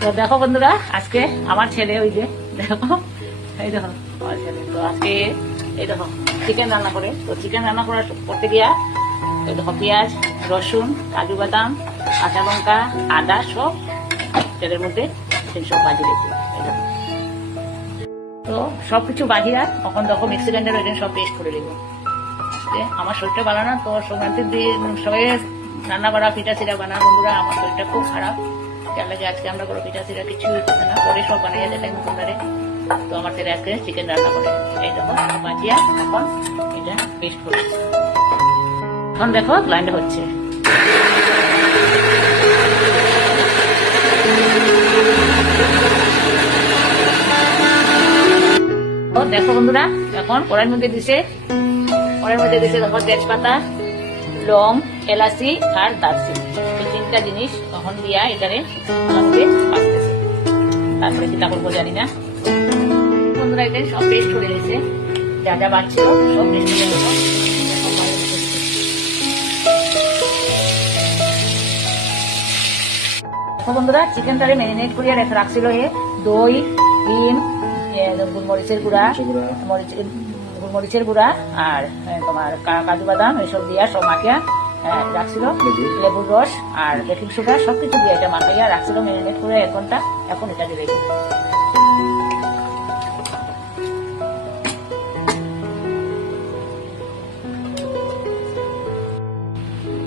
তো দেখো বন্ধুরা, আজকে আমার ছেলে ওই যে দেখো, এই দেখো আমার ছেলে তো আজকে এই দেখো চিকেন রান্না করে। তো চিকেন রান্না করতে গিয়া এই দেখো পেঁয়াজ, রসুন, কাজু বাদাম, কাঁচা লঙ্কা, আদা সব তেলের মধ্যে সব ভাজি রেখে তো সবকিছু বাজিরা তখন দেখো মিক্সি গ্রাইন্ডার ওই সব পেস্ট করে দেবো। আমার শরীরটা ভালো না, তো সংক্রান্তির দিন সবাই রান্না করা পিঠা চিরা বানা। বন্ধুরা আমার শরীরটা খুব খারাপ, যার লাগে আজকে আমরা কোনো পিঠা চিরা কিছু হচ্ছে না, পরে সব বানিয়ে দেয় তোমরা। তো আমার ছেলে আজকে চিকেন রান্না করে এই দেখো বাজিয়া এখন এটা পেস্ট করে এখন দেখো গ্রাইন্ড হচ্ছে। দেখো বন্ধুরা, এখন কড়াইয়ের মধ্যে দিছে দেখো তেজপাতা, লং, এলাচি আর দারচিনি, এই তিনটা জিনিস তখন দিয়া এটারে আমাকে বাঁচতেছে। তারপরে কি তা করবো জানি না। বন্ধুরা এটা সব পেস্ট করে দিয়েছে, যা যা বাঁচছিল সব পেস্ট করে দেবো। দেখো বন্ধুরা, চিকেনটারে ম্যারিনেট করিয়া রেখে রাখছিল দই, ডিম, গোলমরিচের গুঁড়া আর তোমার কাজু বাদাম এইসব দিয়া সব মাখিয়া রাখছিল, লেবুর রস আর বেকিং সোডা সবকিছু দিয়ে এটা মাখাইয়া রাখছিল ম্যারিনেট করে 1 ঘন্টা। এখন এটা দিয়ে দেবো।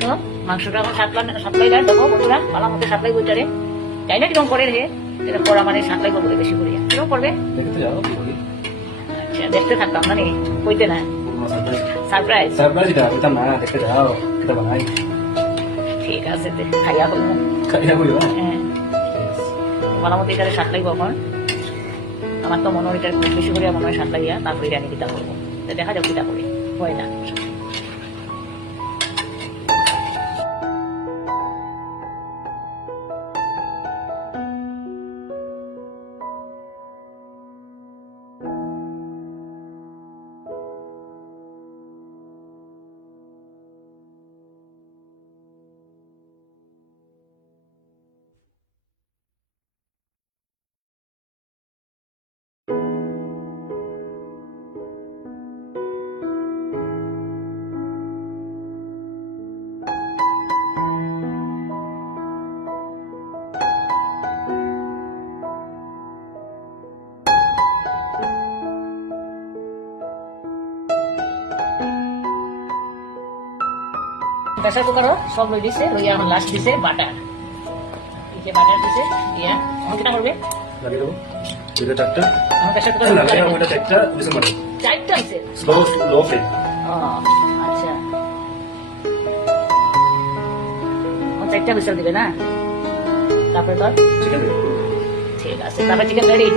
তো মাংসটা এখন সাপ্লাই দেয় দেখো বন্ধুরা, ভালো মতো সাপ্লাই বইটারে যাই না কিরকম করে রে, এটা করা মানে সাপ্লাই করবো বেশি করিয়া কিরকম করবে। আচ্ছা দেখতে থাকতাম না নি, কইতে না সারপ্রাইজ ঠিক আছে খাইয়া করবো। হ্যাঁ ভালো মতো এটারে সাপ্লাই কখন আমার তো মনে হয় এটা বেশি করিয়া মনে হয় সাপ্লাইয়া তারপরে এটা আমি কিতা করবো। দেখা যাক কিতা করে হয় না। প্রেসার কুকারও সব লই দিছে, লইয়া এখন লাস্ট দিছে বাটার, এই যে বাটার দিছে দিয়া এখন কিটা করবে লাগিয়ে দেবো। এটা চারটা আমার প্রেসার কুকার লাগে, ওটা চারটা দিছে মানে চারটা আছে লো ফ্লেম। আচ্ছা ও চারটা বিসল দিবে না, তারপরে তো চিকেন ঠিক আছে, তারপরে চিকেন রেডি।